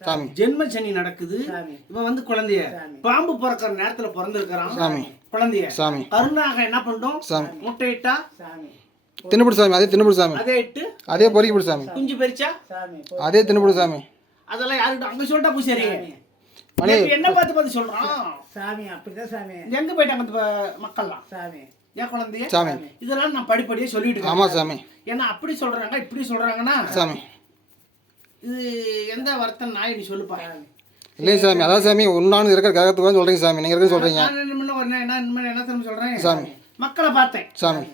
சாமி ஜென்ம சனி நடக்குது இவன் வந்து குழந்தைய பாம்பு பிறக்கிற நேரத்துல பிறந்திருக்கிறான் சாமி குழந்தைய சாமி கருணாக என்ன பண்றோம் சாமி முட்டையிட்டா தின்னுபிடு சாமி அதே தின்னுபிடு சாமி அதே இட்டு அதே பொறுக்கிபிடு சாமி குஞ்சு பறிச்சா அதே தின்னுபிடு சாமி அதெல்லாம் யாருக்கிட்ட அங்க சொல்லிட்டா பூசாரி மணி என்ன பார்த்து சொல்றான் சாமி அப்படிதான் சாமி எங்க போயிட்டாங்க அந்த மக்கள்லாம் சாமி ஏன் குழந்தைய சாமி இதெல்லாம் நான் படிப்படியே சொல்லிட்டு ஆமா சாமி ஏன்னா அப்படி சொல்றாங்க இப்படி சொல்றாங்கன்னா சாமி இது எந்த வருத்தம் நாய் நீ சொல்லுப்பா இல்லை சாமி அதான் சாமி உன்னானு இருக்கிற கிரகத்துக்கு சொல்றீங்க சாமி நீங்க இருக்க சொல்றீங்க என்ன திரும்ப சொல்றேன் சாமி மக்களை பார்த்தேன் சாமி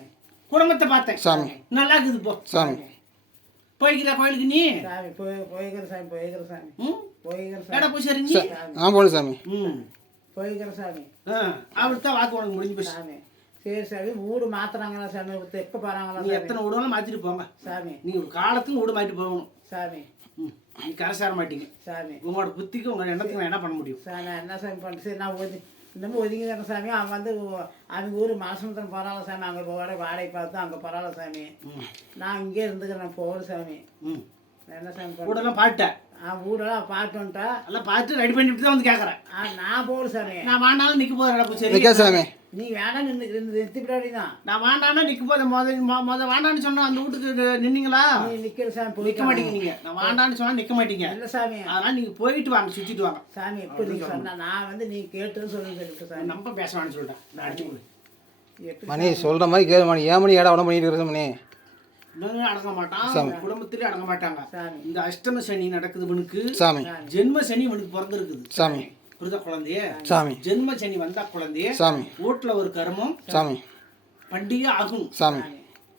குடும்பத்தை பார்த்தேன் சாமி நல்லா இருக்குது போ சாமி போய்க்கிறா கோயிலுக்கு நீ சாமி போய்கிற சாமி போய்கிற சாமி போய்கிற சாமி ஏடா பூசாரி நீ நான் போகணும் சாமி போய்கிற சாமி அவருக்கு தான் வாக்கு உனக்கு முடிஞ்சு போச்சு சாமி சரி சாமி வீடு மாத்துறாங்களா சாமி தெக்க போறாங்களா நீ எத்தனை வீடுகளும் மாத்திட்டு போங்க சாமி நீ ஒரு காலத்துக்கும் வீடு மாற்றிட்டு போகணும் சாமி நீ கரை சேர மாட்டீங்க சாமி உங்களோட புத்திக்கு உங்க எண்ணத்துக்கு நான் என்ன பண்ண முடியும் சாமி நான் என்ன சாமி பண்ணுறேன் சரி நான் இன்னமும் ஒதுங்கிக்கிறேன் சாமி அவன் வந்து அவங்க ஊர் மாசமத்தம் போகிறாள் சாமி அங்கே வாடகை பார்த்து அங்கே போகிறாள் சாமி நான் இங்கே இருந்துக்கிறேன் போகணும் சாமி என்ன சாமி வீடெல்லாம் பாட்டேன் வீடெல்லாம் பார்த்துட்டா எல்லாம் பார்த்து ரெடி பண்ணிட்டு தான் வந்து கேட்குறேன் நான் போகணும் சாமி நான் வாண்டாலும் நிற்க போகிறேன் பூசாரி நிற்க சாமி நீ வேணாம் நிறுத்திவிடாடி தான் நான் வாண்டானா நிற்க போதேன் முத வாண்டான்னு சொன்னா அந்த வீட்டுக்கு நின்னீங்களா நீ நிற்கிற சாமி நிற்க மாட்டீங்க நான் வாண்டான்னு சொன்னா நிற்க மாட்டீங்க இல்லை சாமி அதனால நீங்க போயிட்டு வாங்க சுற்றிட்டு வாங்க சாமி எப்படி நீ சொன்னா நான் வந்து நீ கேட்டுன்னு சொல்லிட்டு சாமி நம்ம பேச வேணும்னு சொல்லிட்டேன் நான் அடிச்சு கொடு மணி சொல்ற மாதிரி கேளு மணி ஏன் மணி ஏடா உடம்பு பண்ணிட்டு இருக்கிற மணி இன்னும் அடங்க மாட்டான் குடும்பத்திலே அடங்க மாட்டாங்க இந்த அஷ்டம சனி நடக்குது இவனுக்கு சாமி ஜென்ம சனி இவனுக்கு பிறந்திருக்குது சாமி புரிதா குழந்தைய சாமி ஜென்ம சனி வந்தா குழந்தைய சாமி வீட்டுல ஒரு கர்மம் சாமி பண்டிகை ஆகும் சாமி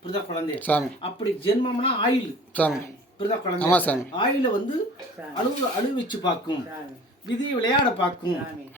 புரிதா குழந்தைய சாமி அப்படி ஜென்மம்னா ஆயில் சாமி புரிதா ஆமா குழந்தை சாமி ஆயில வந்து அழு வச்சு பார்க்கும் விதியை விளையாட பார்க்கும்